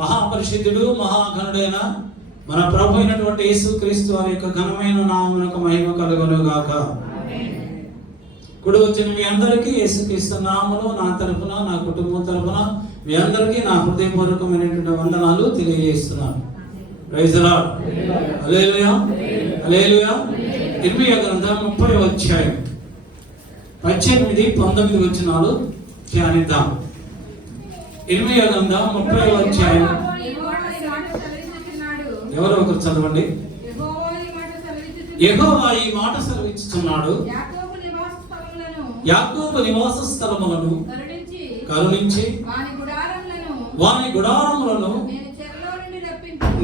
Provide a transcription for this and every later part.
మహాపరిశుద్ధుడు మహాఘనుడైన మన ప్రభు అయినటువంటి యేసుక్రీస్తు వారి యొక్క ఘనమైన నామమునకు మహిమ కలుగును గాక. కుడి వచ్చిన మీ అందరికీ యేసుక్రీస్తు నామములో నా తరపున, నా కుటుంబం తరపున మీ అందరికీ నా హృదయపూర్వకమైనటువంటి వందనాలు తెలియజేస్తున్నాను. Praise the Lord. హల్లెలూయా, హల్లెలూయా. ఇర్మీయా గ్రంథం 30వ అధ్యాయం 18, 19 వచనాలు ధ్యానిద్దాం. ఇర్మీయా గ్రంథం 30వ అధ్యాయం. ఎవరో ఒకరు చదవండి. యెహోవా ఈ మాట సెలవిస్తున్నాడు, యాకోబు నివాస స్థలములను కరుణించి వాని గుడారములను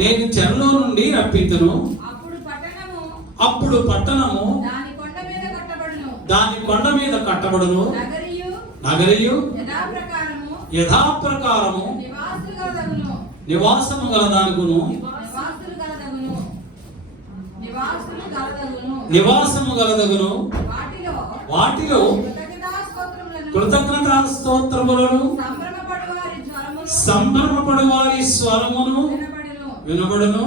నేను చెరలో నుండి రప్పింతును. అప్పుడు పట్టణము దాని కొండ మీద కట్టబడును, నగరియు యథాప్రకారము నివాసము గలదగును, నివాసము గలదగును. వాటిలో కృతజ్ఞతా స్తోత్రములను సంభ్రమపడు వారి స్వరమును వినబడును.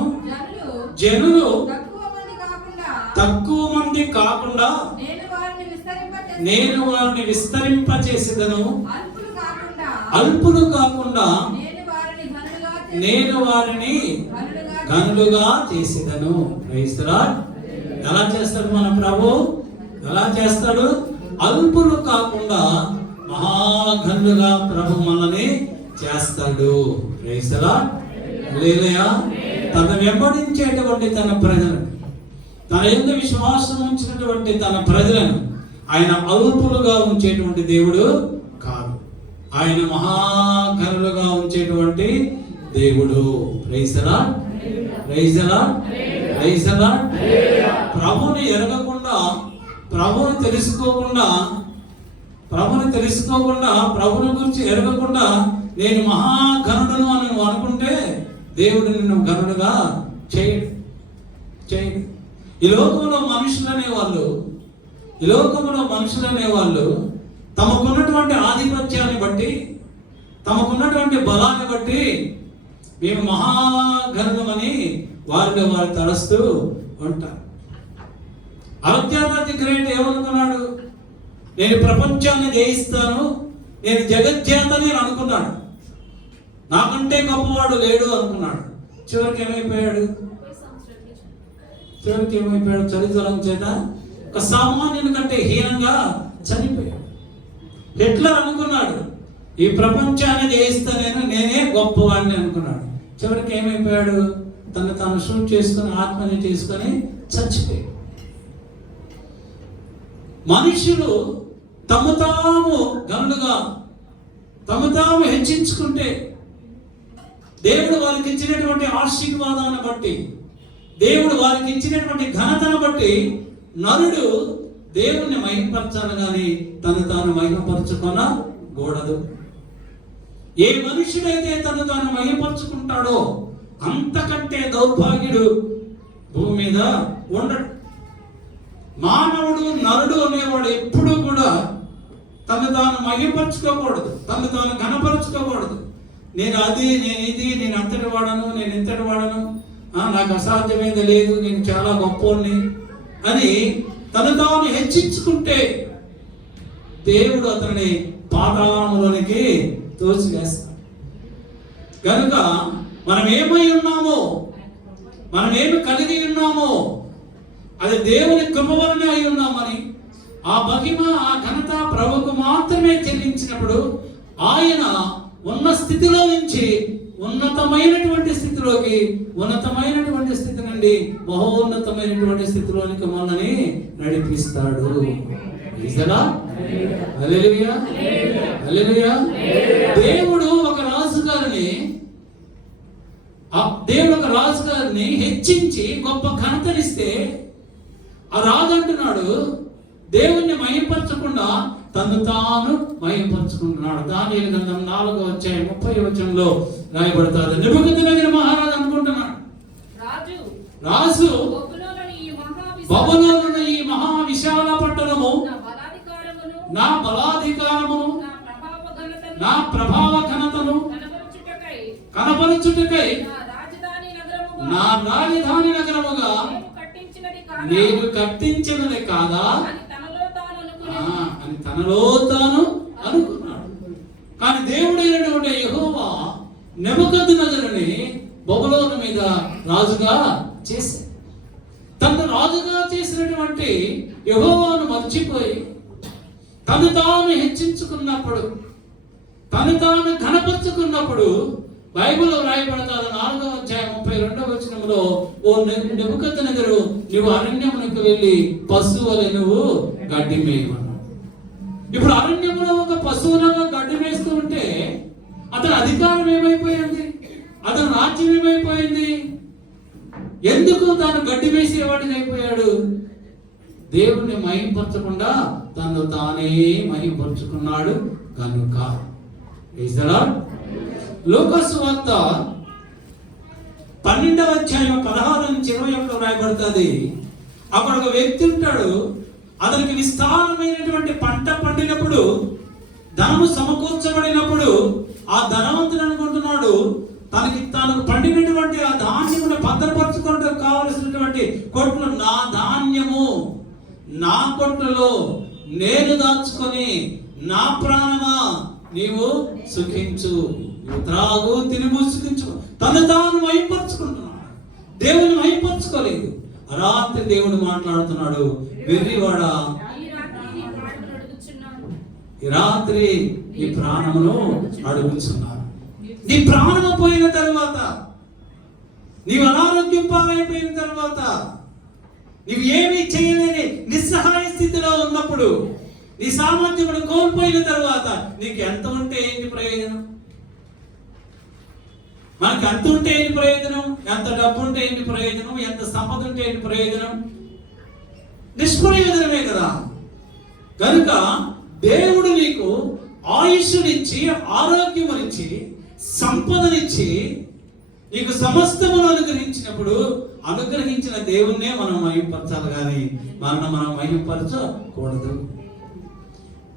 జనులు తక్కువ మంది కాకుండా నేను వారిని విస్తరింపచేసేదను, అల్పులు కాకుండా నేను వారిని ఘనులుగా చేసేదను. Praise the Lord. ఎలా చేస్తాడు మన ప్రభు? ఎలా చేస్తాడు? అల్పులు కాకుండా మహాఘనులుగా ప్రభు మనల్ని చేస్తాడు. Praise the Lord. హల్లెలూయా. తన వెంబడించేటువంటి తన ప్రజలను, తన యందు విశ్వాసం ఉంచినటువంటి తన ప్రజలను ఆయన అల్పులుగా ఉంచేటువంటి దేవుడు కాదు, ఆయన మహాఘనులుగా ఉంచేటువంటి దేవుడు. Praise the Lord, praise the Lord, praise the Lord. ప్రభువుని ఎరగకుండా, ప్రభువుని తెలుసుకోకుండా, ప్రభువుని గురించి ఎరగకుండా నేను మహాఘనుడను అని నువ్వు అనుకుంటే దేవుడు నిన్ను ఘనుడుగా చేయడు. ఈ లోకంలో మనుషులు అనేవాళ్ళు తమకున్నటువంటి ఆధిపత్యాన్ని బట్టి, తమకున్నటువంటి బలాన్ని బట్టి మేము మహాఘనుడమని వారిలో వారు తలస్తూ ఉంటారు. అలెగ్జాండర్ ది గ్రేట్ ఏమనుకున్నాడు? నేను ప్రపంచాన్ని జయిస్తాను, నేను జగజ్జేతని అనుకున్నాడు. నాకంటే గొప్పవాడు లేడు అనుకున్నాడు. చివరికి ఏమైపోయాడు? చలిజ్వరం చేత ఒక సామాన్యుని కంటే హీనంగా చనిపోయాడు. హిట్లర్ అనుకున్నాడు ఈ ప్రపంచాన్ని జయిస్తా, నేనే గొప్పవాడిని అనుకున్నాడు. చివరికి ఏమైపోయాడు? తను తాను షూట్ చేసుకుని ఆత్మహత్య చేసుకొని చచ్చిపోయాడు. మనుషులు తమ తాము ఘనులుగా, తమ తాము హెచ్చించుకుంటే దేవుడు వారికి ఇచ్చినటువంటి ఆశీర్వాదాన్ని బట్టి, దేవుడు వారికి ఇచ్చినటువంటి ఘనతను బట్టి నరుడు దేవుణ్ణి మహిమపరచాలి కానీ తను తాను మహిమపరచుకొనకూడదు. ఏ మనుషుడైతే తను తాను మహిమపరచుకుంటాడో అంతకంటే దౌర్భాగ్యుడు భూమి మీద ఉండడు. మానవుడు, నరుడు అనేవాడు ఎప్పుడూ కూడా తను తాను మహిమపరచుకోకూడదు, తను తాను ఘనపరచుకోకూడదు. నేను అది, నేను ఇది, నేను అంతటి వాడను, నేను ఇంతటి వాడను, నాకు అసాధ్యమైనది లేదు, నేను చాలా గొప్పోని అని తను తాను హెచ్చించుకుంటే దేవుడు అతన్ని పాతాళంలోనికి తోసివేస్తాడు. కనుక మనం ఏమై ఉన్నామో, మనం ఏమి కలిగి ఉన్నామో అది దేవుని కృప వలనే అయి ఉన్నామని, ఆ మహిమ, ఆ ఘనత ప్రభువుకు మాత్రమే చెల్లించినప్పుడు ఆయన ఉన్న స్థితిలో నుంచి ఉన్నతమైనటువంటి స్థితిలోకి, ఉన్నతమైనటువంటి స్థితి నుండి మహోన్నతమైనటువంటి స్థితిలోనికి మనల్ని నడిపిస్తాడు. హల్లెలూయా, హల్లెలూయా. దేవుడు ఒక రాజుగారిని హెచ్చించి గొప్ప ఘనతనిస్తే ఆ రాజు అంటున్నాడు దేవుణ్ణి మహిమపరచకుండా తను తాను మహిమపరచుకుంటున్నాడు. దానియేలు గ్రంథం 4వ అధ్యాయం 30వ వచనంలో రాయబడతాడు. నెబుకద్నెజరు మహారాజు అనుకుంటున్నాడు, రాజు బబులోనున్న ఈ మహా విశాల పట్టణము నా బలాధికారమును, నా ప్రభావ ఘనతను కనపరచుటకై ఘనపరచుటకై నా రాజధాని నగరముగా నేను కట్టించినది కాదా అని తనలో తాను అనుకున్నాడు. కానీ దేవుడైనటువంటి యెహోవా నెబుకద్నెజరుని బబులోను మీద రాజుగా చేశాడు. తను రాజుగా చేసినటువంటి యెహోవాను మర్చిపోయి తను తాను హెచ్చించుకున్నప్పుడు, తను తాను ఘనపరుచుకున్నప్పుడు బైబిల్లో రాయబడతారు 4వ అధ్యాయం 32వ వచనంలో, ఓ నెబుకద్నెజరు, నువ్వు అరణ్యమునకు వెళ్ళి పశువు వలె నువ్వు గడ్డి మేయమన్నాడు. ఇప్పుడు అరణ్యంలో ఒక పశువులాగా గడ్డి వేస్తూ ఉంటే అతని అధికారం ఏమైపోయింది? అతని రాజ్యం ఏమైపోయింది? ఎందుకు తాను గడ్డి వేసేవాడిని అయిపోయాడు? దేవుణ్ణి మహింపరచకుండా తను తానే మహింపరుచుకున్నాడు కనుక. లూకాసు వార్త 12వ అధ్యాయం 16 నుంచి 21 రాయబడుతుంది. అక్కడ ఒక వ్యక్తి ఉంటాడు. అతనికి విస్తారమైనటువంటి పంట పండినప్పుడు, ధనము సమకూర్చబడినప్పుడు, ఆ ధనవంతుడు అనుకుంటున్నాడు తనకు పండినటువంటి ఆ ధాన్యమును భద్రపరచుకోవడం కావలసినటువంటి కొట్లు, నా ధాన్యము నా కొట్లలో నేను దాచుకొని, నా ప్రాణమా నీవు సుఖించు, త్రాగు, తినుము, సుఖించు. తను తాను మహింపరుచుకుంటున్నాడు, దేవుని మహింపరుచుకోలేదు. రాత్రి దేవుడు మాట్లాడుతున్నాడు, వెర్రివాడా, ఈ రాత్రి నీ ప్రాణమును అడుగుచున్నాను. నీ ప్రాణము పోయిన తర్వాత, నీవు అనారోగ్యం పాలైపోయిన తర్వాత, నీవు ఏమీ చేయలేని నిస్సహాయ స్థితిలో ఉన్నప్పుడు, నీ సామర్థ్యమును కోల్పోయిన తర్వాత నీకు ఎంత ఉంటే ఏంటి ప్రయోజనం? మనకి ఎంత ఉంటే ఏంటి ప్రయోజనం? ఎంత డబ్బు ఉంటే ఏంటి ప్రయోజనం? ఎంత సంపద ఉంటే ఏంటి ప్రయోజనం? నిష్ప్రయోజనమే కదా. కనుక దేవుడు నీకు ఆయుష్నిచ్చి, ఆరోగ్యమునిచ్చి, సంపదనిచ్చి, నీకు సమస్తమును అనుగ్రహించినప్పుడు, అనుగ్రహించిన దేవుణ్ణే మనం మహింపరచాలి, కానీ మనం మహింపరచకూడదు.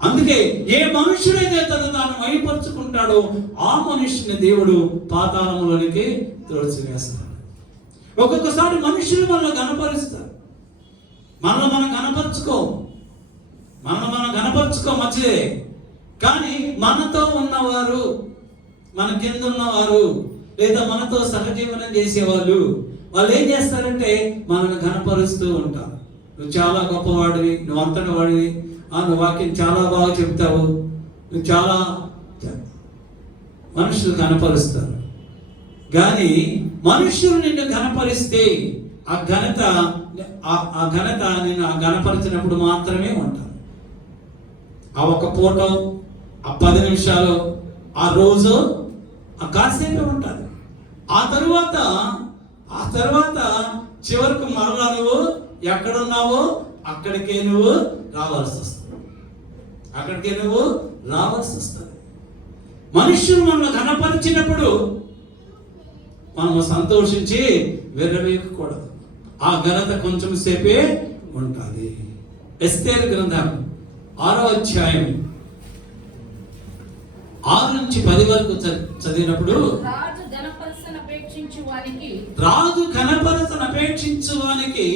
అందుకే ఏ మనుషుడైతే తను తాను మహింపరుచుకుంటాడో ఆ మనుషుని దేవుడు పాతాళంలోనికి త్రోసివేస్తాడు. ఒక్కొక్కసారి మనుషులు మనల్ని గణపరుస్తారు. మనం గణపరుచుకో మంచిదే. కానీ మనతో ఉన్నవారు, మన కింద ఉన్నవారు, లేదా మనతో సహజీవనం చేసేవాళ్ళు, వాళ్ళు ఏం చేస్తారంటే మనల్ని ఘనపరుస్తూ ఉంటారు. నువ్వు చాలా గొప్పవాడివి, నువ్వు అంతటి వాడివి, నువ్వు వాక్యం చాలా బాగా చెప్తావు, నువ్వు చాలా, మనుషులు ఘనపరుస్తారు. కానీ మనుషులు నిన్ను ఘనపరిస్తే ఆ ఘనత నిన్ను ఘనపరిచినప్పుడు మాత్రమే ఉంటుంది. ఆ ఒక పూట, ఆ 10 నిమిషాలు, ఆ రోజు, ఆ కాసేపే ఉంటుంది. ఆ తరువాత చివరికి మరలా నువ్వు ఎక్కడున్నావో అక్కడికే నువ్వు రావాల్సి వస్తుంది. మనుష్యులు మనల్ని ఘనపరిచినప్పుడు మనము సంతోషించి విర్రవీగకూడదు. ఆ ఘనత కొంచెం సేపే ఉంటుంది. ఎస్తేరు గ్రంథం 6వ అధ్యాయం 6 నుంచి 10 వరకు చదివినప్పుడు, రాజు ఘనపరచన అపేక్షించు వానికి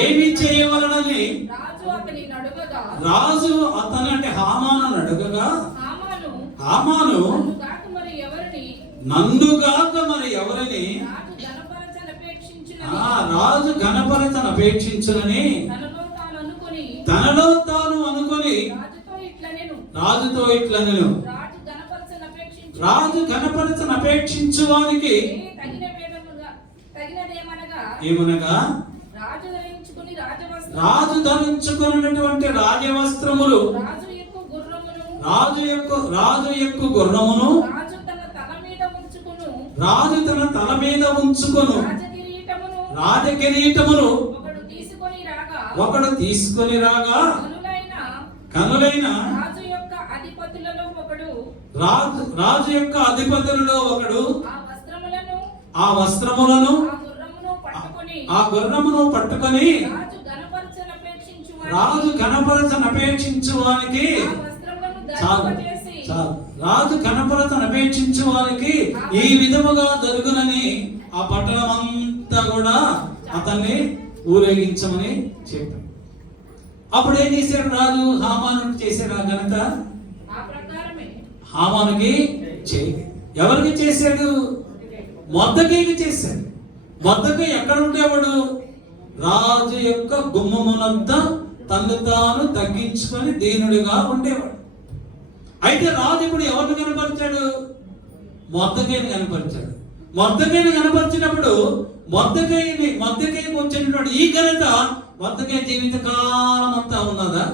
ఏమి చేయవలనని రాజు అతను అంటే హామాను అడగగా, హామాను నన్నుగాక మరి ఎవరిని రాజు ఘనపరచన అపేక్షించునని తనలో తాను అనుకొని రాజుతో ఇట్లా నేను రాజు ఘనపరచన అపేక్షించు వానికి ఏమనగా రాజు ధరించుకున్నటువంటి రాజవస్త్రములు, రాజు యొక్క గుర్రమును రాజు తన తల మీద ఉంచుకొను రాజకిరీటమును ఒకడు తీసుకొని రాగా, కనులైన రాజు యొక్క అధిపతులలో ఒకడు ఆ వస్త్రములను ఆ గుర్రమును పట్టుకొని రాజు ఘనపరచన అపేక్షించు వానికి చాలు. రాజు కనపడతను అపేక్షించే వారికి ఈ విధముగా జరుగునని ఆ పట్టణం అంతా కూడా అతన్ని ఊరేగించమని చెప్పాడు. అప్పుడు ఏం చేశాడు రాజు? హామాను చేశాడు ఆ ఘనత. ఆ ప్రకారమే హామానుకి ఎవరికి చేశాడు? మొర్దెకైకి చేశాడు. మొర్దెకై ఎక్కడ ఉండేవాడు? రాజు యొక్క గుమ్మమునంతా తను తాను తగ్గించుకొని దీనుడిగా ఉండేవాడు. అయితే రాజు ఇప్పుడు ఎవరిని కనపరిచాడు? మొర్దెకైని కనపరిచాడు. మొర్దెకైని కనపరిచినప్పుడు మొర్దెకైకి వచ్చినటువంటి ఈ ఘనత మొర్దెకై జీవితకాలం అంతా ఉన్నదా?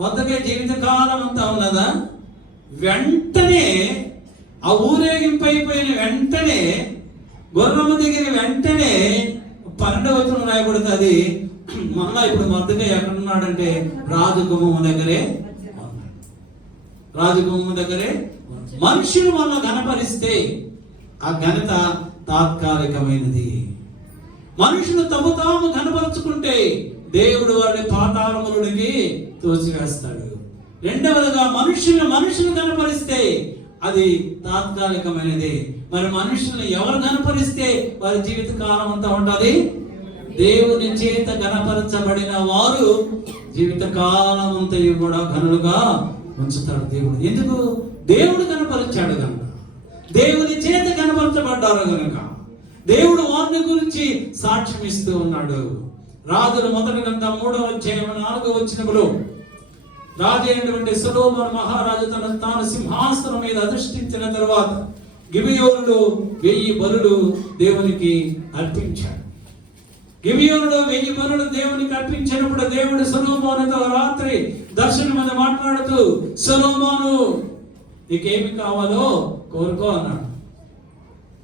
మొర్దెకై జీవితకాలం అంతా ఉన్నదా? వెంటనే ఆ ఊరేగింపు అయిపోయిన వెంటనే గుర్రము దిగిన వెంటనే 12వ వచనం రాయబడుతుంది. మళ్ళా ఇప్పుడు మొర్దెకై ఎక్కడున్నాడంటే రాజగుమ్మం దగ్గరే ఉన్నాడు. రాజగుమ్మం దగ్గరే. మనుషులు వల్ల ఘనపరిస్తే ఆ ఘనత తాత్కాలికమైనది. మనుషులు తమ తాము ఘనపరుచుకుంటే దేవుడు వారిని పాతాళములోనికి తోసివేస్తాడు. రెండవదిగా మనుషులు కనపరిస్తే అది తాత్కాలికమైనది. మరి మనుషులను ఎవరు కనపరిస్తే వారి జీవిత కాలం అంతా ఉంటది? దేవుని చేత కనపరచబడిన వారు జీవిత కాలం అంతా కూడా ఘనులుగా ఉంచుతాడు దేవుడు. ఎందుకు? దేవుడు కనపరిచాడు కనుక, దేవుని చేత కనపరచబడ్డారు కనుక దేవుడు వారిని గురించి సాక్ష్యం ఇస్తూ ఉన్నాడు. రాజుల మొదటి గ్రంథం 3వ అధ్యాయం 4వ వచనములో రాజు అయినటువంటి సొలొమోను మహారాజు తాను సింహాసనం మీద అధిష్ఠించిన తర్వాత గిబియోనులో 1000 బలులు దేవునికి అర్పించాడు. గిబియోనులో 1000 బలులు దేవునికి అర్పించినప్పుడు దేవుడు సొలొమోనుతో రాత్రి దర్శనం మీద మాట్లాడుతూ, సొలొమోను నీకేమి కావాలో కోరుకో అన్నాడు.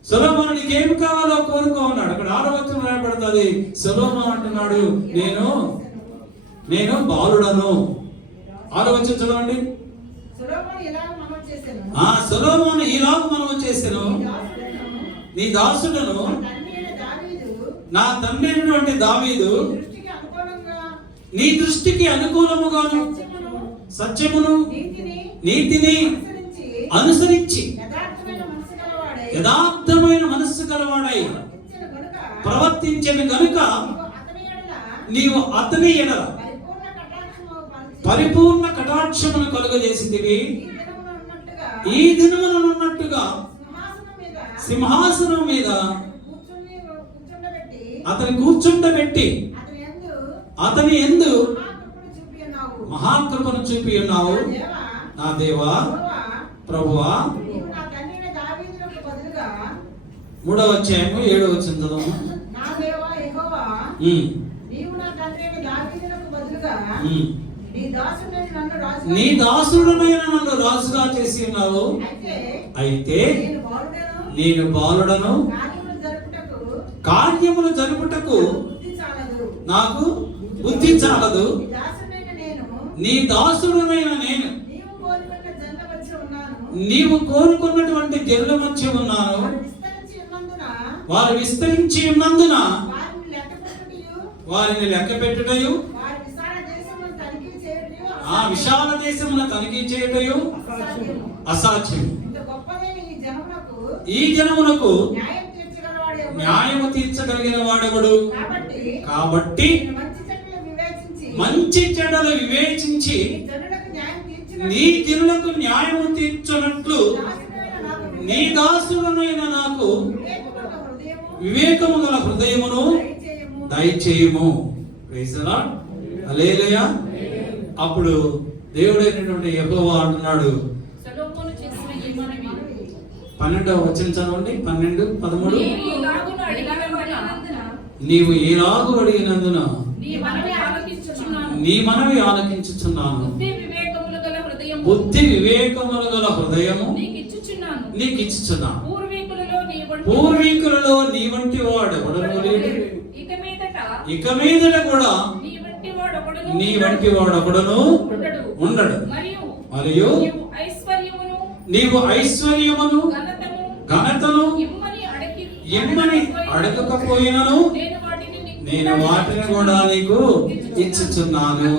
సొలొమోను నీకేమి కావాలో కోరుకో అన్నాడు. అక్కడ 6వ వచనం రాయబడుతుంది. సొలొమోను అంటున్నాడు, నేను బాలుడను. 6వ వచనం చదవండి. సొలొమోను ఇలాగ మనవి చేసెను, నీ దాసుడను నా తండ్రి అయినటువంటి దావీదు నీ దృష్టికి అనుకూలముగాను సత్యమును నీతిని అనుసరించి యథార్థమైన మనస్సు గలవాడై ప్రవర్తించిన గనుక నీవు అతని ఎడల పరిపూర్ణ కటాక్షమును కలుగజేసిందివి. ఈ దినమునున్నట్టుగా సింహాసనం మీద అతని కూర్చుండబెట్టి అతని యందు మహాకృపను చూపి ఉన్నావు. నా దేవా ప్రభువా. 3వ అధ్యాయం 7వ వచనం చదవము. నీ దాసుడనైన నన్ను రాజుగా చేసి ఉన్నావు. అయితే నేను బాలుడను, కార్యములు జరుపుటకు నాకు బుద్ధి చాలదు. నీ దాసుడనైన నేను నీవు కోరుకున్నటువంటి జనుల మధ్య ఉన్నాను. వారు విస్తరించి ఉన్నందున వారిని లెక్క పెట్టుటయు ఆ విశాల దేశమును తనిఖీ చేయుటయు అసాధ్యం. ఈ జనమునకు న్యాయము తీర్చగలిగిన వాడెవడు? కాబట్టి మంచి చెడ్డలు వివేచించి నీ జనులకు న్యాయము తీర్చునట్లు నీ దాసుడనైన నాకు వివేకము గల హృదయమును దయచేయము. Praise the Lord. హల్లెలూయా. అప్పుడు దేవుడైనటువంటి యెహోవా అంటున్నాడు, 12వ వచనం చదవండి. 12, 13. నీవు ఈలాగు అడిగినందున నీ మనవి ఆలకించుచున్నాను. బుద్ధి వివేకములు గల హృదయము నీకు ఇచ్చుచున్నాను. పూర్వీకులలో నీ వంటి వాడెవడను లేడు. ఇక మీదట కూడా నీ వంటి వాడొకడును ఉండడు. మరియు నీవు ఐశ్వర్యమును ఘనతను ఇమ్మని అడగకపోయినను నేను వాటిని కూడా నీకు ఇచ్చుచున్నాను.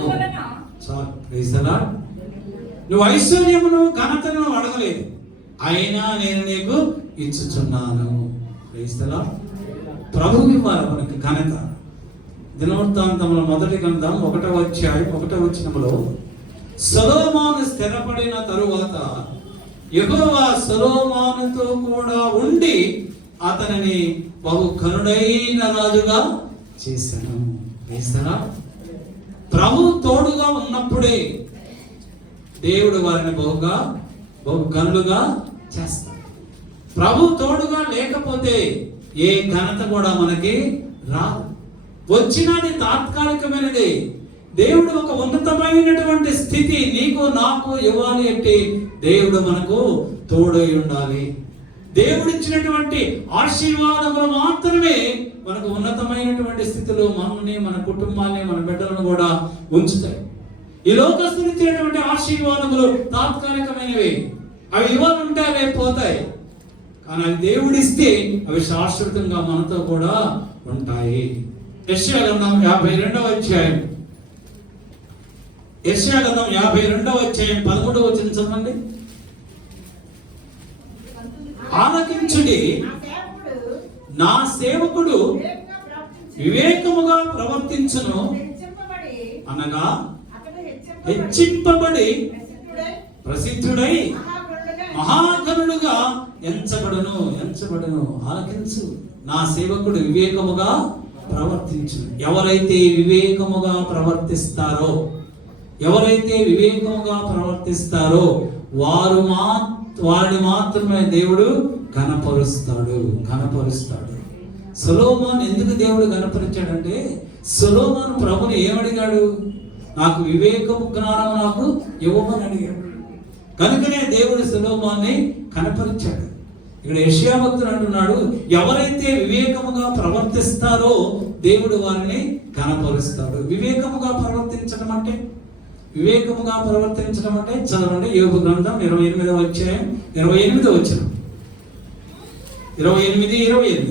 నువ్వు ఐశ్వర్యమును ఘనతను అడగలేదు, అయినా నేను నీకు ఇచ్చుచున్నాను. క్రైస్తలా ప్రభువు ఇవ్వాలి మనకి ఘనత. దినవృత్తాంతముల మొదటి గ్రంథం 1వ అధ్యాయం 1వ వచనములో సొలొమోను స్థిరపడిన తరువాత యెహోవా సొలొమోనుతో కూడా ఉండి అతనిని బహు ఘనుడైన రాజుగా చేశాను. క్రైస్తలా ప్రభు తోడుగా ఉన్నప్పుడే దేవుడు వారిని బహు ఘనులుగా చేస్తాడు. ప్రభు తోడుగా లేకపోతే ఏ ఘనత కూడా మనకి రాదు. వచ్చినది తాత్కాలికమైనది. దేవుడు ఒక ఉన్నతమైనటువంటి స్థితి నీకు నాకు ఇవ్వాలి అంటే దేవుడు మనకు తోడై ఉండాలి. దేవుడు ఇచ్చినటువంటి ఆశీర్వాదములు మాత్రమే మనకు ఉన్నతమైనటువంటి స్థితిలో మనల్ని, మన కుటుంబాన్ని, మన బిడ్డలను కూడా ఉంచుతాయి. ఈ లోకస్తులు ఇచ్చేటువంటి ఆశీర్వాదములు తాత్కాలికమైనవి. అవి ఇవాళ ఉంటే రేపు పోతాయి. కానీ అవి దేవుడిస్తే అవి శాశ్వతంగా మనతో కూడా ఉంటాయి. యెషయా గ్రంథం 52వ అధ్యాయం 13వ వచనం చదవండి. ఆలకించుడి, నా సేవకుడు వివేకముగా ప్రవర్తించును అనగా హెచ్చింపబడి ప్రసిద్ధుడై మహాగణుడుగా ఎంచబడును. ఆలకించు, నా సేవకుడు వివేకముగా ప్రవర్తించు. ఎవరైతే వివేకముగా ప్రవర్తిస్తారో వారిని మాత్రమే దేవుడు ఘనపరుస్తాడు. సొలొమోను ఎందుకు దేవుడు ఘనపరిచాడంటే, సొలొమోను ప్రభుని ఏమడిగాడు? నాకు వివేకము జ్ఞానం నాకు ఇవ్వమని అడిగాడు. కనుకనే దేవుడు సొలొమోన్ని కనపరిచాడు. ఇక్కడ యెషయా భక్తుడు అంటున్నాడు, ఎవరైతే వివేకముగా ప్రవర్తిస్తారో దేవుడు వారిని కనపరుస్తాడు. వివేకముగా ప్రవర్తించడం అంటే చదవండి. యోబు గ్రంథం 28వ అధ్యాయం 28వ వచనం. 28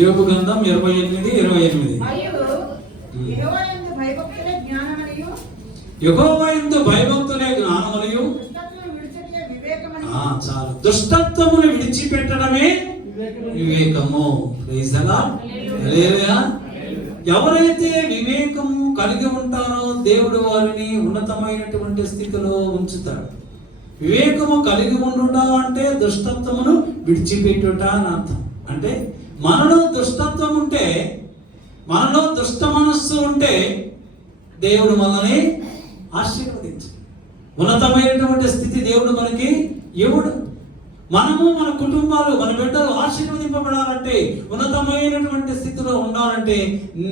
యోబు గ్రంథం 28. యెహోవా యందు భయభక్తులే జ్ఞానమనియు, చాలు, దుష్టత్వమును విడిచిపెట్టడమే వివేకము. Praise the Lord. హల్లెలూయా. ఎవరైతే వివేకము కలిగి ఉంటారో దేవుడు వారిని ఉన్నతమైనటువంటి స్థితిలో ఉంచుతాడు. వివేకము కలిగి ఉండుట అంటే దుష్టత్వమును విడిచిపెట్టుట అని అర్థం. అంటే మనలో దుష్టత్వం ఉంటే, మనలో దుష్ట మనస్సు ఉంటే దేవుడు మనల్ని ఆశీర్వదించు. ఉన్నతమైనటువంటి స్థితి దేవుడు మనకి ఇవ్వడు. మనము, మన కుటుంబాలు, మన బిడ్డలు ఆశీర్వదింపబడాలంటే, ఉన్నతమైనటువంటి స్థితిలో ఉండాలంటే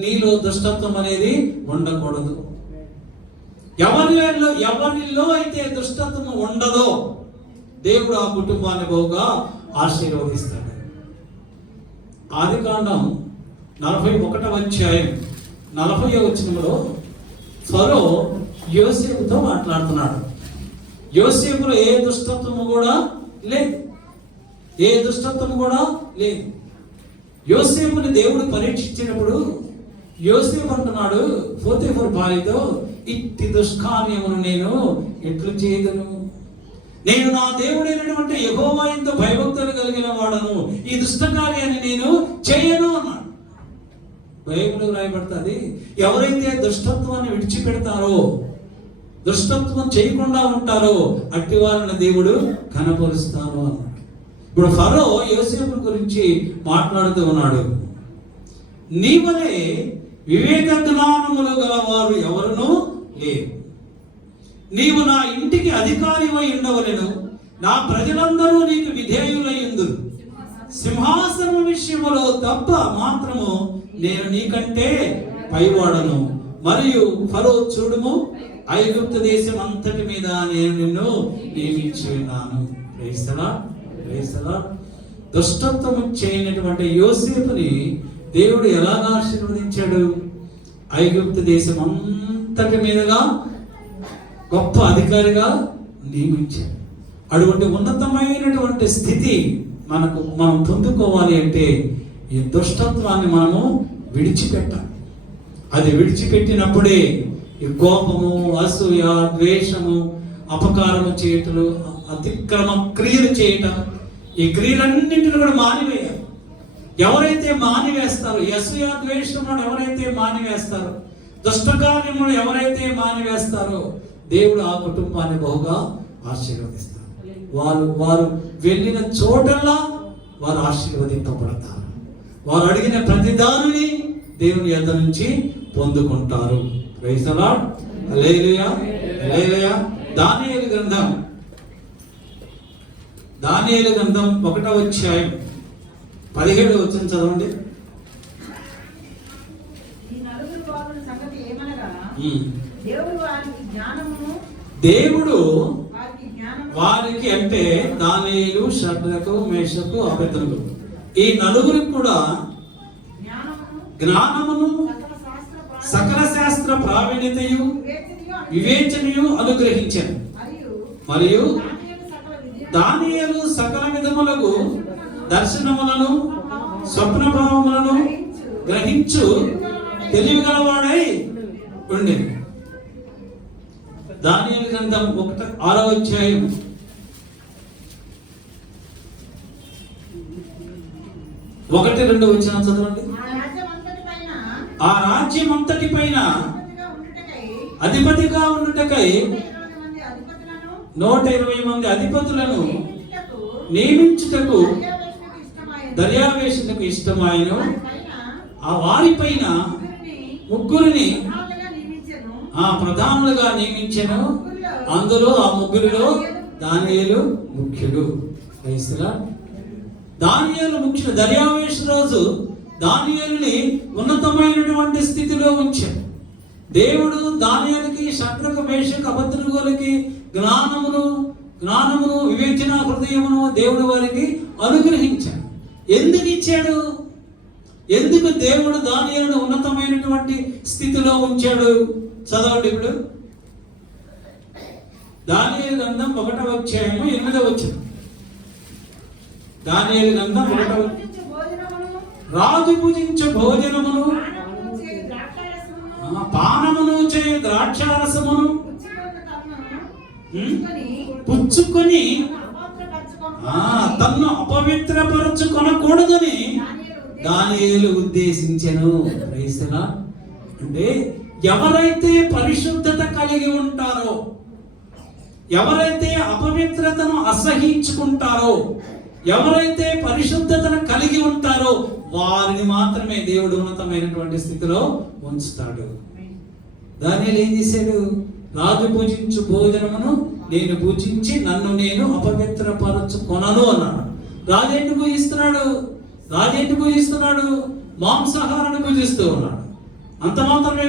నీలో దుష్టత్వం అనేది ఉండకూడదు. ఎవరిలో అయితే దుష్టత్వం ఉండదో దేవుడు ఆ కుటుంబాన్ని బహుగా ఆశీర్వదిస్తాడు. ఆదికాండం 41వ అధ్యాయం 40వ వచనంలో ఫరో యోసేపుతో మాట్లాడుతున్నాడు. యోసేపులో ఏ దుష్టత్వము కూడా లేదు. యోసేపుని దేవుడు పరీక్షించినప్పుడు యోసేపు అంటున్నాడు పోతీఫరు భార్యతో, ఇట్టి దుష్కార్యమును నేను ఎట్లు చేయదును? నేను నా దేవుడైనటువంటి యెహోవా యందు భయభక్తులు కలిగిన వాడను, ఈ దుష్ట కార్యాన్ని నేను చేయను అన్నాడు. బైబిల్లో రాయబడుతుంది, ఎవరైతే దుష్టత్వాన్ని విడిచిపెడతారో, దుష్టత్వం చేయకుండా ఉంటారో అట్టి వారిని దేవుడు కనపరుస్తాను అన్నాడు. ఇప్పుడు ఫరో యోసేపు గురించి మాట్లాడుతూ ఉన్నాడు. నీ వలె వివేక జ్ఞానములు గల వారు ఎవరునూ లేరు. నీవు నా ఇంటికి అధికారివై ఉండవలెను, నా ప్రజలందరూ నీకు విధేయులై ఉందురు. సింహాసనం విషయములో తప్ప మాత్రము నేను నీకంటే పైవాడను. మరియు ఫరో చూడుము, ఐగుప్తు దేశం అంతటి మీద నేను నిన్ను నియమించి ఉన్నాను. Praise the lord. దుష్టత్వము చేయనటువంటి యోసేపుని దేవుడు ఎలాగా ఆశీర్వదించాడు? ఐగుప్తు దేశం అంతటి మీదుగా గొప్ప అధికారిగా నియమించాడు. అటువంటి ఉన్నతమైనటువంటి స్థితి మనం పొందుకోవాలి అంటే ఈ దుష్టత్వాన్ని మనము విడిచిపెట్టాలి. అది విడిచిపెట్టినప్పుడే ఈ కోపము, అసూయ, ద్వేషము, అపకారము చేయటం, అతిక్రమ క్రియలు చేయటం, ఈ క్రియలన్నింటిని కూడా మానివేయాలి. ఎవరైతే మానివేస్తారో, అసూయ ద్వేషములను ఎవరైతే మానివేస్తారో, దుష్టకార్యములు ఎవరైతే మానివేస్తారో, దేవుడు ఆ కుటుంబాన్ని బహుగా ఆశీర్వదిస్తారు. వారు వెళ్ళిన చోటల్లా వారు ఆశీర్వదింపబడతారు. వారు అడిగిన ప్రతి దానిని దేవుని యొద్ద నుంచి పొందుకుంటారు. Praise the Lord. హల్లెలూయా, హల్లెలూయా. దానియేలు గ్రంథం 1వ అధ్యాయం 17వ వచనం చదవండి. ఈ నలుగురు బాలుల సంగతి ఏమనగా, దేవుడు వారికి అంటే దానియేలు, షద్రకు, మేషకు, అబేద్నెగో ఈ నలుగురికి కూడా జ్ఞానమును, సకల శాస్త్ర ప్రావీణ్యతయు, వివేచనయు అనుగ్రహించాను. మరియు దానియేలు సకల విధములకు దర్శనములను, స్వప్న భావములను గ్రహించు తెలివిగలవాడై ఉండేది. దానియేలు గ్రంథం 6వ అధ్యాయం 1-2 వచనం చదవండి. ఆ రాజ్యమంతటి పైన అధిపతిగా ఉండుటకై 120 మంది అధిపతులను నియమించుటకు దర్యావేషునకు ఇష్టమాయను. ఆ వారిపైన 3 ప్రధానులుగా నియమించెను. అందులో ఆ 3లో దానియేలు ముఖ్యుడు. దానియేలు ముఖ్యుడు. దర్యావేషు రోజు దానియేలుని ఉన్నతమైనటువంటి స్థితిలో ఉంచాడు. దేవుడు దానియేలుకి, షద్రకు, మేషకు, అబేద్నెగోలకి జ్ఞానమును, వివేచన, హృదయమును దేవుడు వారికి అనుగ్రహించాడు. ఎందుకు ఇచ్చాడు? ఎందుకు దేవుడు దానియేలును ఉన్నతమైనటువంటి స్థితిలో ఉంచాడు? చదవండి. ఇప్పుడు దానియేలు గ్రంథం 1వ అధ్యాయం 8వ వచనం. దానియేలు గ్రంథం 1వ రాజు భుజించు భోజనమును, పానమును చేయు ద్రాక్షారసమును పుచ్చుకొని తన్ను అపవిత్రపరచుకొనకూడదని దానియేలు ఉద్దేశించెను. Praise the lord. అంటే ఎవరైతే పరిశుద్ధత కలిగి ఉంటారో, ఎవరైతే అపవిత్రతను అసహించుకుంటారో, ఎవరైతే పరిశుద్ధతను కలిగి ఉంటారో వారిని మాత్రమే దేవుడు ఉన్నతమైనటువంటి స్థితిలో ఉంచుతాడు. దానియేలు ఏం చేశాడు? రాజు పూజించు భోజనమును నేను పూజించి నన్ను నేను అపవిత్రపరచుకొనను అన్నాడు. రాజు ఏంటి పూజిస్తున్నాడు? మాంసాహారాన్ని పూజిస్తూ ఉన్నాడు. అంత మాత్రమే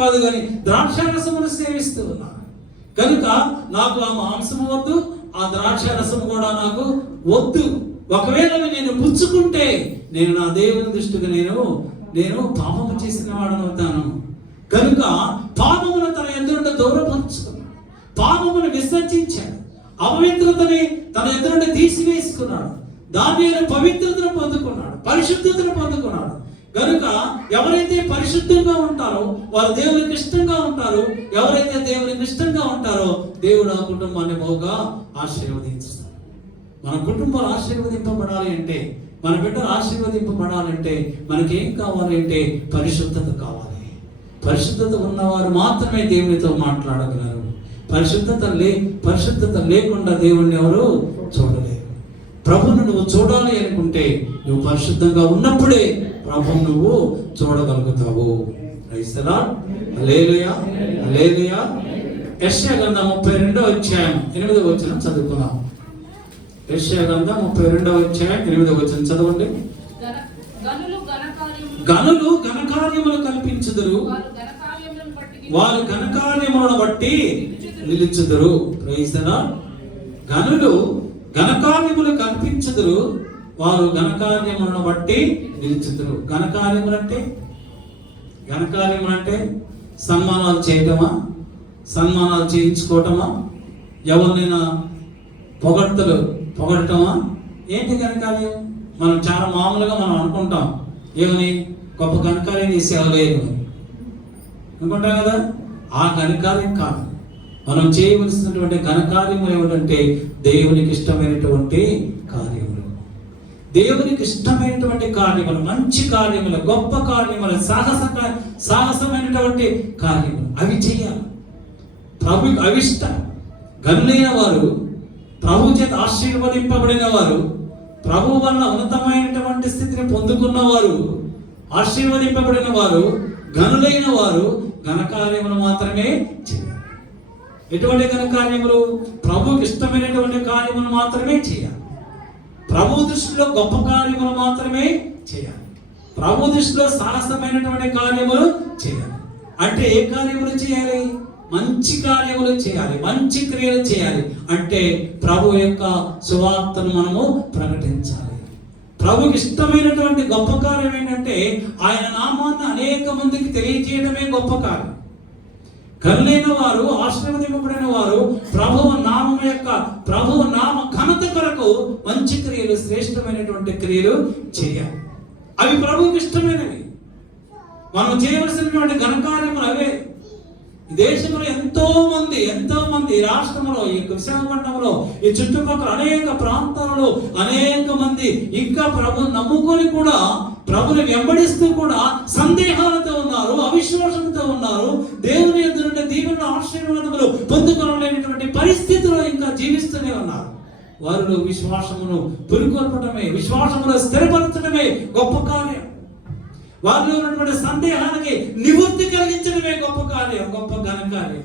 కాదు కానీ ద్రాక్షారసమును సేవిస్తూ ఉన్నాడు. కనుక నాకు ఆ మాంసము వద్దు, ఆ ద్రాక్షారసము కూడా నాకు వద్దు. ఒకవేళ నేను పుచ్చుకుంటే నేను నా దేవుని దృష్టికి నేను పాపము చేసిన వాడను అవుతాను. కనుక పాపమును తన ఎదురుండి దూరపరుచుకున్నాడు, పాపమును విసర్జించాడు, అపవిత్రతని తన ఎదురుండి తీసివేసుకున్నాడు. దానియేలు పవిత్రతను పొందుకున్నాడు, పరిశుద్ధతను పొందుకున్నాడు. కనుక ఎవరైతే పరిశుద్ధంగా ఉంటారో వారు దేవునికి ఇష్టంగా ఉంటారు. ఎవరైతే దేవునికి ఇష్టంగా ఉంటారో దేవుడు ఆ కుటుంబాన్ని బహుగా ఆశీర్వదించారు. మన కుటుంబాలు ఆశీర్వదింపబడాలి అంటే, మన బిడ్డలు ఆశీర్వదింపబడాలంటే మనకేం కావాలి అంటే పరిశుద్ధత కావాలి. పరిశుద్ధత ఉన్నవారు మాత్రమే దేవునితో మాట్లాడగలరు. పరిశుద్ధత లేకుండా దేవుణ్ణి ఎవరు చూడలేరు. ప్రభువును నువ్వు చూడాలి అనుకుంటే నువ్వు పరిశుద్ధంగా ఉన్నప్పుడే ప్రభువును నువ్వు చూడగలుగుతావు. Praise the Lord. హల్లెలూయా, హల్లెలూయా. యెషయా గ్రంథం 32వ అధ్యాయం 8వ వచనం చదువుకుందాం. యెషయా గ్రంథం 32వ అధ్యాయం 8వ వచనం చదవండి. గనులు ఘనకార్యములు కల్పించుదురు, వారు ఘనకార్యములను బట్టి నిలుచుదురు. Praise the lord. గనులు ఘనకార్యములు కల్పించుదురు, వారు ఘనకార్యములను బట్టి నిలుచుదురు. ఘనకార్యములు అంటే సన్మానాలు చేయటమా, సన్మానాలు చేయించుకోవటమా, ఎవరినైనా పొగడటమా? ఏంటి ఘనకార్యం? మనం చాలా మామూలుగా మనం అనుకుంటాం, ఏమని గొప్ప ఘనకార్యం చేసేవాళ్ళు అనుకుంటాం కదా, ఆ ఘనకార్యం కాదు. మనం చేయవలసినటువంటి ఘనకార్యములు ఏమిటంటే దేవునికి ఇష్టమైనటువంటి కార్యములు, దేవునికి ఇష్టమైనటువంటి కార్యములు, మంచి కార్యములు, గొప్ప కార్యములు, సాహసమైనటువంటి కార్యములు అవి చేయాలి. ప్రభుకి అవిష్టం. గనులైన వారు, ప్రభు చేత ఆశీర్వదింపబడిన వారు, ప్రభు వల్ల ఉన్నతమైనటువంటి స్థితిని పొందుకున్న వారు, ఆశీర్వదింపబడిన వారు, గనులైన వారు ఘనకార్యములు మాత్రమే చేయాలి. ఎటువంటి ఘనకార్యములు? ప్రభుకి ఇష్టమైనటువంటి కార్యములు మాత్రమే చేయాలి. ప్రభు దృష్టిలో గొప్ప కార్యములు మాత్రమే చేయాలి. ప్రభు దృష్టిలో సాహసమైనటువంటి కార్యములు చేయాలి. అంటే ఏ కార్యములు చేయాలి? మంచి కార్యములు చేయాలి, మంచి క్రియలు చేయాలి. అంటే ప్రభు యొక్క సువార్తను మనము ప్రకటించాలి. ప్రభుకి ఇష్టమైనటువంటి గొప్ప కార్యం ఏంటంటే ఆయన నామాన్ని అనేక మందికి తెలియజేయడమే గొప్ప కార్యం. కరులైన వారు, ఆశీర్వదింపబడిన వారు ప్రభువు నామ ఘనత కొరకు మంచి క్రియలు, శ్రేష్టమైనటువంటి క్రియలు చేయాలి. అవి ప్రభువుకి ఇష్టమైనవి. మనం చేయవలసినటువంటి ఘనకార్యములు అవే. ఈ దేశంలో ఎంతో మంది రాష్ట్రంలో, ఈ విశాఖపట్నంలో, ఈ చుట్టుపక్కల అనేక ప్రాంతాలలో అనేక మంది ఇంకా ప్రభుని నమ్ముకొని కూడా, ప్రభుని వెంబడిస్తూ కూడా సందేహాలతో ఉన్నారు, అవిశ్వాసంతో ఉన్నారు. దేవుని ఎదురుంటే దీవెనలు, ఆశీర్వాదములు పొందుకోలేనటువంటి పరిస్థితిలో ఇంకా జీవిస్తూనే ఉన్నారు. వారిలో విశ్వాసమును పురికొల్పడమే, విశ్వాసమును స్థిరపరచడమే గొప్ప కార్యం. వారిలో ఉన్నటువంటి సందేహానికి నివృత్తి కలిగించడమే గొప్ప కార్యం, గొప్ప ఘనకార్యం.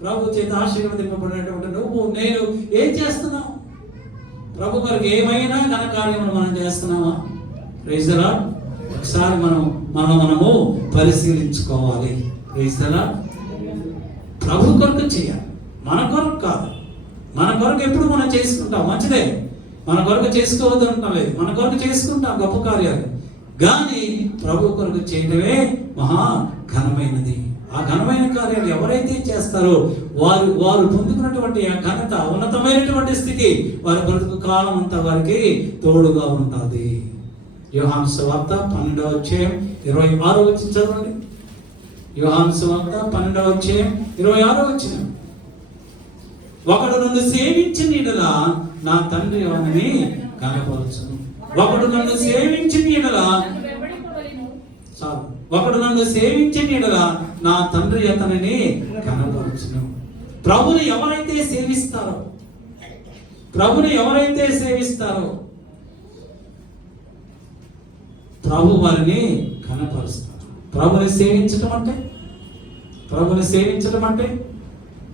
ప్రభు చేత ఆశీర్వదింపబడినటువంటి నువ్వు, నేను ఏం చేస్తున్నావు? ప్రభు గారికి ఏమైనా ఘనకార్యములు మనం చేస్తున్నామా? Praise the Lord. ఒకసారి మనము పరిశీలించుకోవాలి. Praise the Lord. ప్రభు కొరకు చేయాలి, మన కొరకు కాదు. మన కొరకు ఎప్పుడు మనం చేసుకుంటాం, మంచిదే. మన కొరకు చేసుకోవద్దు అంటాం లేదు, మన కొరకు చేసుకుంటాం గొప్ప కార్యాలు. కానీ ప్రభు కొరకు చేయడమే మహా ఘనమైనది. ఆ ఘనమైన కార్యాలు ఎవరైతే చేస్తారో వారు పొందుకున్నటువంటి ఆ ఘనత, ఉన్నతమైనటువంటి స్థితి వారి బ్రతుకు కాలం అంతా వారికి తోడుగా ఉంటుంది. యోహాను సువార్త 12వ అధ్యాయం 26వ వచనం చదవండి. యోహాను సువార్త 12వ అధ్యాయం 26వ వచనం. ఒకడు నన్ను సేవించిన యెడల నా తండ్రి వానిని కనపరచును. ఒకడు నన్ను సేవించిన యెడల నా తండ్రి అతనిని కనపరచును. ప్రభుని ఎవరైతే సేవిస్తారో ప్రభు వారిని కనపరుస్తారు. ప్రభుని సేవించటం అంటే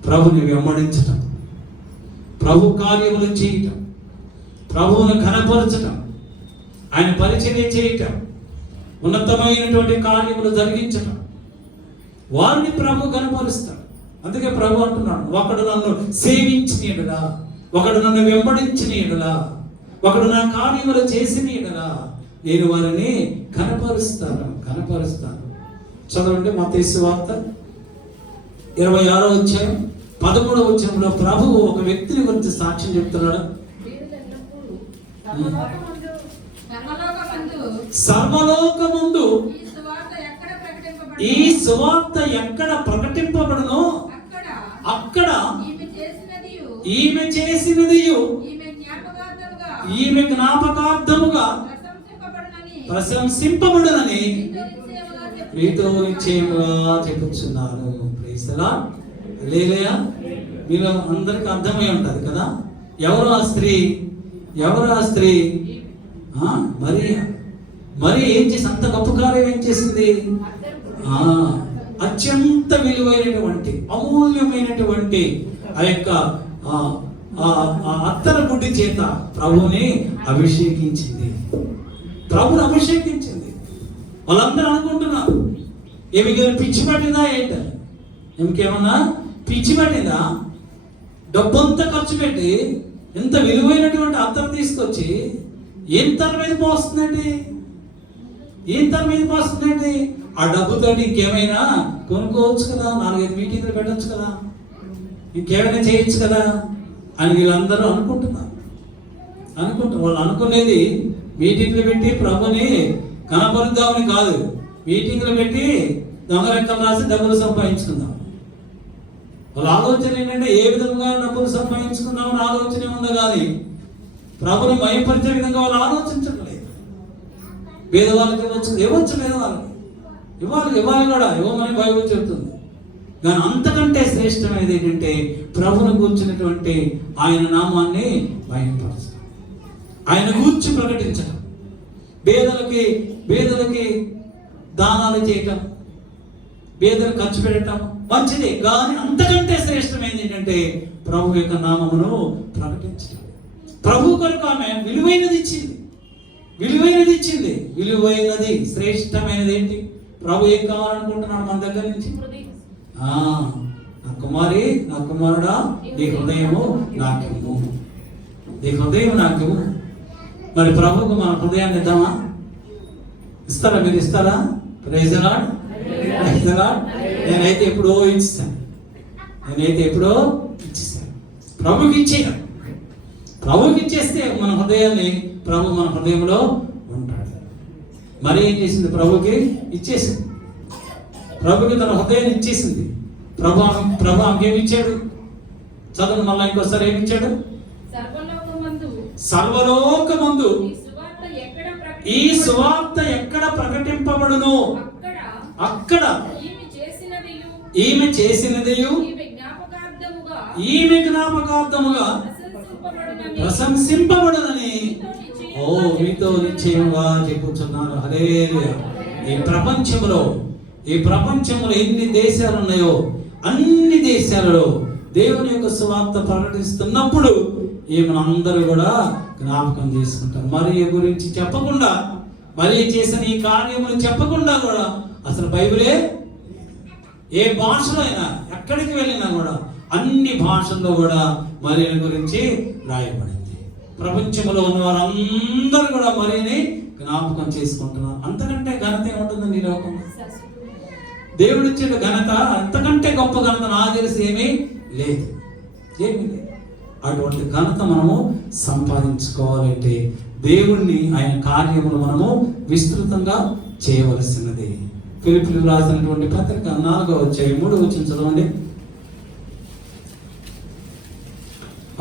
ప్రభుని వెంబడించటం, ప్రభు కార్యములు చేయటం, ప్రభువును కనపరచటం, ఆయన పరిచర్య చేయటం, ఉన్నతమైనటువంటి కార్యములు జరిగించటం, వారిని ప్రభు కనపరుస్తాడు. అందుకే ప్రభు అంటున్నాడు, ఒకడు నన్ను సేవించిన యెడల, ఒకడు నన్ను వెంబడించిన యెడల, ఒకడు నా కార్యములు చేసిన యెడల నేను వారిని కనపరుస్తాను. చదవండి మత్తయి సువార్త 26వ అధ్యాయం 11వ వచనంలో ప్రభువు ఒక వ్యక్తిని గురించి సాక్ష్యం చెప్తున్నాడు. సర్వలోకమందు ఈ సువార్త ఎక్కడ ప్రకటింపబడునో అక్కడ ఈమె చేసినదియు ఈమె జ్ఞాపకార్థముగా ప్రశంసింపబడునని మీతో నిశ్చయముగా చెప్పుచున్నాను. Praise the Lord. హల్లెలూయా. మీలో అందరికి అర్థమై ఉంటది కదా, ఎవరు ఆ స్త్రీ? మరి ఏం చేసి అంత గొప్ప కార్యం ఏం చేసింది? అత్యంత విలువైనటువంటి, అమూల్యమైనటువంటి ఆ యొక్క అత్తర గుడ్డి చేత ప్రభుని అభిషేకించింది. వాళ్ళందరూ అనుకుంటున్నారు ఏమి పిచ్చి పట్టిందా ఏంటని. ఇంకేమన్నా పిచ్చి పట్టిందా? డబ్బంతా ఖర్చు పెట్టి ఎంత విలువైనటువంటి అత్తర తీసుకొచ్చి ఏం తల మీద పోస్తుందండి? ఆ డబ్బుతో ఇంకేమైనా కొనుక్కోవచ్చు కదా, 4-5 మీటింగ్లు పెట్టచ్చు కదా, ఇంకేమైనా చేయొచ్చు కదా అని వీళ్ళందరూ అనుకుంటున్నారు. వాళ్ళు అనుకునేది మీటింగ్లు పెట్టి ప్రభుని కనపరుద్దామని కాదు, మీటింగ్లు పెట్టి దొంగరెక్కలు రాసి డబ్బులు సంపాదించుకుందాం. వాళ్ళ ఆలోచన ఏంటంటే ఏ విధంగా డబ్బులు సంపాదించుకుందామని ఆలోచన ఉందో కానీ ప్రభుని మయపరిచే విధంగా వాళ్ళు ఆలోచించడం లేదు. పేదవాళ్ళకి ఇవ్వచ్చు పేదవాళ్ళకి ఇవ్వాలి కూడా, ఇవ్వమని బైబిల్ చెప్తుంది. కానీ అంతకంటే శ్రేష్టమైనది ఏంటంటే ప్రభుని కూర్చున్నటువంటి ఆయన నామాన్ని మహిమపరచడం, ఆయన గూర్చి ప్రకటించడం, పేదలకి దానాలు చేయటం, పేదలు ఖర్చు పెట్టడం మంచిదే. కానీ అంతకంటే శ్రేష్టమైనది ఏంటంటే ప్రభు యొక్క నామమును ప్రకటించడం. ప్రభు కొరకు ఆమె విలువైనది ఇచ్చింది. విలువైనది శ్రేష్టమైనది ఏంటి? ప్రభు ఏం కావాలనుకుంటున్నాడు మన దగ్గర నుంచి? నా కుమారి, నా కుమారుడా, నీ హృదయము నాకివ్వు, నీ హృదయం నాకివ్వు. మరి ప్రభువుకు మన హృదయాన్ని ఇద్దామా? ఇస్తారా? మీరు ఇస్తారా? Praise the Lord. నేనైతే ఎప్పుడో ఇచ్చేసాను. ప్రభుకి ఇచ్చేస్తే మన హృదయాన్ని ప్రభు మన హృదయంలో ఉంటాడు. మరి ఏం చేసింది? ప్రభుకి ఇచ్చేసింది. ప్రభుకి తన హృదయాన్ని ఇచ్చేసింది. ప్రభు ఆమెకేమి ఇచ్చాడు? చదువు మళ్ళా ఇంకోసారి ఏమి ఇచ్చాడు? సర్వలోకమందు ఈ సువార్త ఎక్కడ ప్రకటింపబడును అక్కడ ఈమె చేసినదియు ఈమె జ్ఞాపకార్థముగా ప్రశంసింపబడునని మీతో నిశ్చయంగా చెప్పుచున్నాను. హల్లెలూయా. ఈ ప్రపంచంలో ఎన్ని దేశాలు ఉన్నాయో అన్ని దేశాలలో దేవుని యొక్క సువార్త ప్రకటిస్తున్నప్పుడు ఈమెను అందరూ కూడా జ్ఞాపకం చేసుకుంటారు. మరియ గురించి చెప్పకుండా, మరియ చేసిన ఈ కార్యములు చెప్పకుండా కూడా అసలు బైబిలే ఏ భాషలో అయినా ఎక్కడికి వెళ్ళినా కూడా అన్ని భాషల్లో కూడా మరియ గురించి రాయబడింది. ప్రపంచంలో ఉన్న వారందరూ కూడా మరియని జ్ఞాపకం చేసుకుంటున్నారు. అంతకంటే ఘనత ఏముంటుందండి ఈ లోకంలో? దేవుడు ఇచ్చిన ఘనత అంతకంటే గొప్ప ఘనత నాకు తెలిసి ఏమీ లేదు. అటువంటి ఘనత మనము సంపాదించుకోవాలంటే దేవుణ్ణి, ఆయన కార్యములు మనము విస్తృతంగా చేయవలసినది. ఫిలిప్పీయులకు రాసినటువంటి పత్రిక 4వ అధ్యాయం 3వ వచనం చదవండి.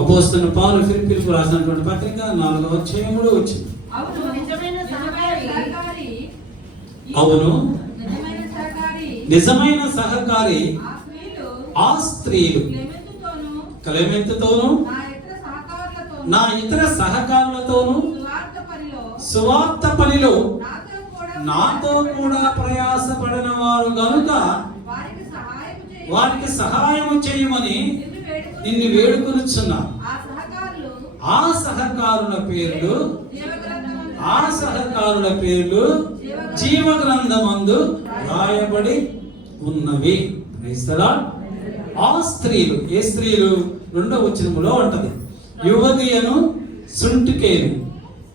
అపోస్తలుడైన పౌలు ఫిలిప్పీయులకు రాసినటువంటి పత్రిక 4వ అధ్యాయం 3వ వచనం. అవును, నిజమైన సహకారి ఆ స్త్రీలు క్లెమెంతుతోను నా ఇతర సహకారులతోను సువార్త పనిలో నాతో కూడా ప్రయాసపడిన వారు గనుక వారికి సహాయం చేయమని నిన్ను వేడుకొనుచున్నా. ఆ సహకారుల పేర్లు జీవ గ్రంథమందు రాయబడి ఉన్నవి. ఆ స్త్రీలు, ఏ స్త్రీలు? 2వ వచనములో ఉంటది. యువతియను సుంటికేను.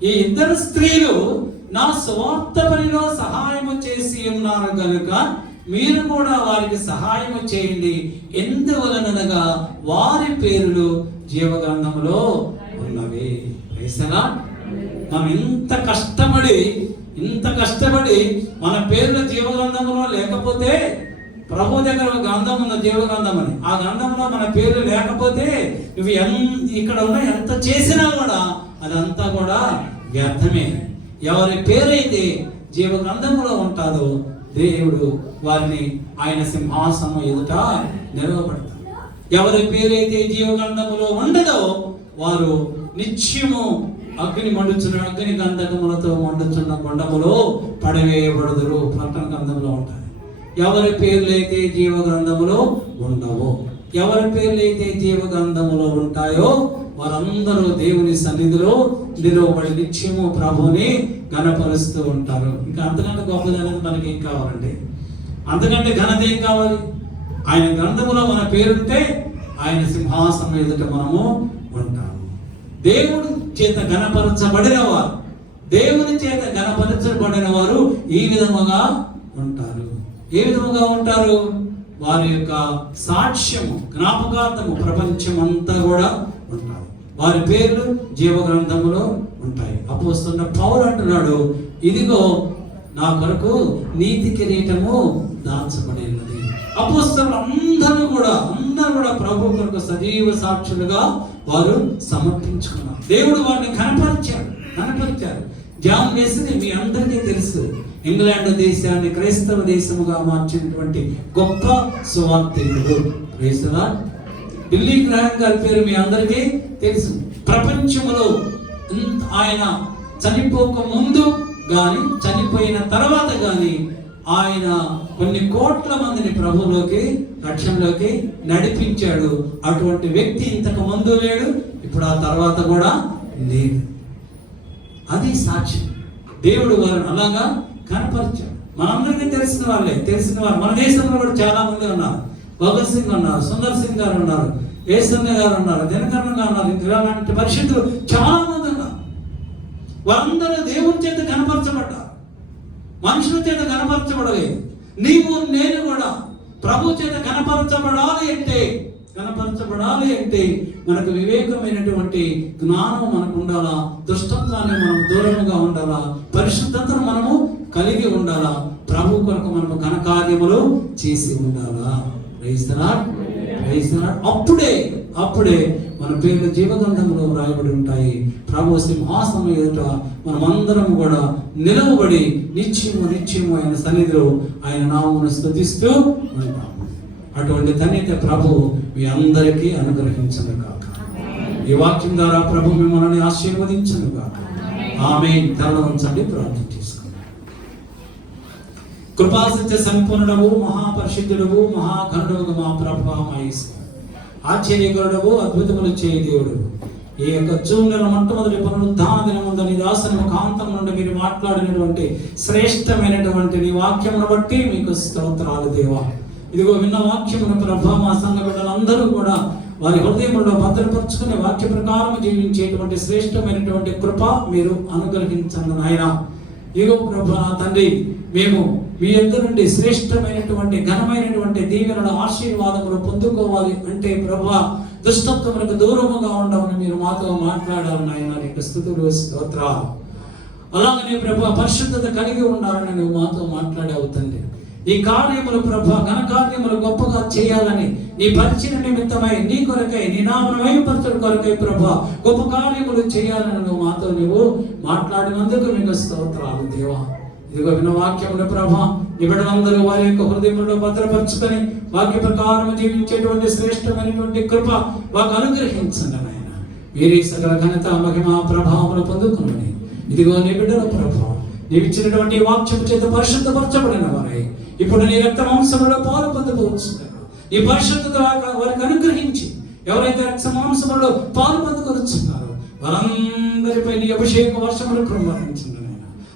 ఈ ఇద్దరు స్త్రీలు నా సువార్త పనిలో సహాయము చేసి ఉన్నారు కనుక మీరు కూడా వారికి సహాయము చేయండి. ఎందువలనగా వారి పేర్లు జీవ గ్రంథములో ఉన్నవి. మనం ఇంత కష్టపడి మన పేర్లు జీవ గ్రంథంలో లేకపోతే, ప్రభు దగ్గర ఒక గ్రంథం ఉన్న జీవ గ్రంథం అని, ఆ గ్రంథంలో మన పేర్లు లేకపోతే నువ్వు ఇక్కడ ఉన్న ఎంత చేసినా కూడా అదంతా కూడా వ్యర్థమే. ఎవరి పేరైతే జీవ గ్రంథంలో ఉంటారో దేవుడు వారిని ఆయన సింహాసనం ఎదుట నిలవబడతారు. ఎవరి పేరైతే జీవ గ్రంథములో ఉండదో వారు నిత్యము అగ్ని గంధకములతో మండుచున్న కొండములో పడవేయబడుదురు. ప్రకటన గ్రంథంలో ఉంటారు. ఎవరి పేర్లైతే జీవ గ్రంథములో ఉండవో, ఎవరి పేర్లైతే జీవ గ్రంథములో ఉంటాయో వారందరూ దేవుని సన్నిధిలో నిలవబడి నిత్యము ప్రభుని ఘనపరుస్తూ ఉంటారు. ఇంకా అంతకంటే గొప్పదనేది మనకి ఏం కావాలండి? అంతకంటే ఘనత ఏం కావాలి? ఆయన గ్రంథములో మన పేరుంటే ఆయన సింహాసనం ఎదుట మనము ఉంటాము. దేవుడి చేత ఘనపరచబడిన వారు ఈ విధముగా ఉంటారు. ఏ విధముగా ఉంటారు? వారి యొక్క సాక్ష్యము, జ్ఞాపకార్థము ప్రపంచం అంతా కూడా ఉంటారు. వారి పేర్లు జీవ గ్రంథములో ఉంటాయి. అపోస్తలుడైన పౌలు అంటున్నాడు, ఇదిగో నా కొరకు నీతి కిరీటము దాచబడి ఉన్నది. అపోస్తలులు అందరూ కూడా ప్రభు కొరకు సజీవ సాక్షులుగా వారు సమర్పించుకున్నారు. దేవుడు వారిని కనపరిచారు. జాన్ వెస్లీ మీ అందరికీ తెలుసు, ఇంగ్లాండ్ దేశాన్ని క్రైస్తవ దేశముగా మార్చినటువంటి గొప్ప సువార్తికుడు. Praise the Lord. Billy Graham గారి పేరు మీ అందరికీ తెలుసు. ప్రపంచంలో ఆయన చనిపోక ముందు గాని చనిపోయిన తర్వాత గాని ఆయన కొన్ని కోట్ల మందిని ప్రభువులోకి రక్షణలోకి నడిపించాడు. అటువంటి వ్యక్తి ఇంతకు ముందు లేడు, ఇప్పుడు ఆ తర్వాత కూడా లేదు. అది సాక్ష్యం. దేవుడు వారిని అలాగా కనపరిచాడు. మనందరికీ తెలిసిన వారు మన దేశంలో కూడా చాలా మంది ఉన్నారు. భగత్ సింగ్ ఉన్నారు, సుందర్ సింగ్ గారు ఉన్నారు, ఏసన్న గారు ఉన్నారు, దినకరణ గారు ఉన్నారు. ఇలాంటి పరిస్థితులు చాలా మంది ఉన్నారు. వారందరూ దేవుని చేత కనపరచబడ్డారు, మనుషుల చేత కనపరచబడలేదు. నీవు నేను కూడా ప్రభు చేత కనపరచబడాలి అంటే మనకు వివేకమైనటువంటి జ్ఞానం మనకు ఉండాలా, దుష్టత్వాన్ని మనం దూరముగా ఉండాలా, పరిశుద్ధతను మనము కలిగి ఉండాలా, ప్రభు కొరకు మనము ఘనకార్యములు చేసి ఉండాలా. Praise the Lord. అప్పుడే మన పేర్లు జీవగ్రంథంలో వ్రాయబడి ఉంటాయి. ప్రభు సింహాసనం ఎదుట మనమందరం కూడా నిలవబడి నిత్యము ఆయన సన్నిధిలో ఆయన నామమును స్తుతిస్తూ ఉంటాం. అటువంటి ధన్యత ప్రభు మీ అందరికీ అనుగ్రహించును గాక. ఈ వాక్యం ద్వారా ప్రభు మిమ్మల్ని ఆశీర్వదించును గాక. ఆమేన్. తలలో ఉంచండి, ప్రార్థన చేసుకుందాం. కృపాసత్య సంపూర్ణుడవు, మహాపరిశుద్ధుడవు, మహాగణుడవు మా ప్రభు, మా యేసు, ఆశ్చర్యకరుడవు, అద్భుతములు చేయ దేవుడు, ఈ యొక్క జూన్ నెల మొట్టమొదటి పునరుద్ధాన దినముందు నీ దాసుని ముఖాంతం నుండి మీరు మాట్లాడినటువంటి శ్రేష్టమైనటువంటి నీ వాక్యమును బట్టి మీకు స్తోత్రాలు దేవా. ఇదిగో విన్న వాక్యమును ప్రభా మా సంఘ బిడ్డలందరూ కూడా వారి హృదయంలో భద్రపరుచుకునే వాక్య ప్రకారం జీవించేటువంటి శ్రేష్టమైనటువంటి కృప మీరు అనుగ్రహించండి నాయన. ఇదిగో ప్రభా తండ్రి, మేము మీ ఇద్దరు నుండి శ్రేష్టమైనటువంటి ఘనమైనటువంటి దీవెనల ఆశీర్వాదములు పొందుకోవాలి అంటే ప్రభా దుష్టత్వములకు దూరముగా ఉండమని మీరు మాతో మాట్లాడాలి నాయన. నీకు స్తుతులు స్తోత్రాలు. అలాగనే ప్రభా పరిశుద్ధత కలిగి ఉండాలని నువ్వు మాతో మాట్లాడావు తండ్రి. ఈ కార్యములు ప్రభా ఘనకార్యములు గొప్పగా చేయాలని నీ పరిచయ నిమిత్తమై నీ కొరకై నీ నామమును మహిమపరచుట కొరకై ప్రభా గొప్ప కార్యములు చేయాలని నువ్వు మాట్లాడినందుకు మీకు స్తోత్రాలు దేవా. ఇదిగో విన్న వాక్యములు ప్రభా నీ బిడ్డలందరూ వారి యొక్క హృదయంలో భద్రపరుచుకొని వాక్య ప్రకారం జీవించేటువంటి శ్రేష్టమైనటువంటి కృప వారికి అనుగ్రహించండి నాయన. వీరి సకల ఘనత మహిమ ప్రభావములు పొందుకుని ఇదిగో నీ బిడ్డల ప్రభా నీవిచ్చినటువంటి వాక్యము చేత పరిశుద్ధపరచబడిన వారై ఇప్పుడు నీ రక్త మాంసములో పాలు పొందుకోవచ్చున్నారు. ఈ పరిశుద్ధత వారికి అనుగ్రహించి ఎవరైతే రక్త మాంసములో పాలు పొందుకొచ్చున్నారో వారందరిపై నీ అభిషేక వర్షములు కుమ్మరించింది.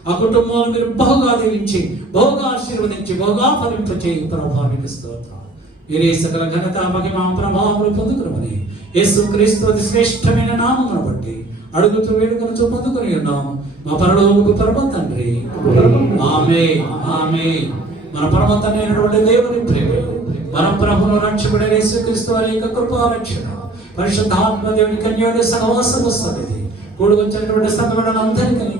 ఆ కుటుంబాలను మీరు బహుగా దీవించి, బహుగా ఆశీర్వదించి, బహుగా ఫలింపచేయి ప్రభావికి స్తోత్రాలు. వీరే సకల ఘనత మహిమ ప్రభావములు పొందుకుని యేసుక్రీస్తు అతి శ్రేష్టమైన నామమును బట్టి అడుగుతూ వేడుకను పొందుకుని ఉన్నాము మా పరలోకపు పరమ తండ్రి. ఆమేన్. ఆమేన్. మన పరమ తండ్రి అయినటువంటి దేవుని ప్రేమ, మన ప్రభువును రక్షకుడైన యేసుక్రీస్తు వారి యొక్క కృపా రక్షణ, పరిశుద్ధాత్మ దేవుని కన్యక సహవాసము సన్నిధి కూడి వచ్చినటువంటి సంఘటనలందరికీ,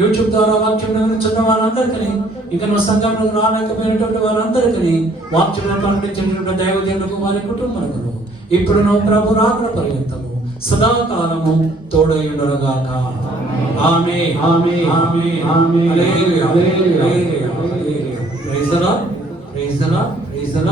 యూట్యూబ్ ద్వారా వాక్యం వినిచున్న వారందరికీ, ఇక నా సంఘంలో రాలేకపోయినటువంటి వారందరికీ, వాక్యంలో ప్రకటించినటువంటి దైవజనులకు వారి కుటుంబాలకు ఇప్పుడు నువ్వు ప్రభు రాకడ పర్యంతము సదాకాలము తోడయుండుగాక. ఆమేన్. ఆమేన్. ఆమేన్. ఆమేన్. హల్లెలూయా. హల్లెలూయా. Praise the Lord. Praise the Lord. Praise the lord.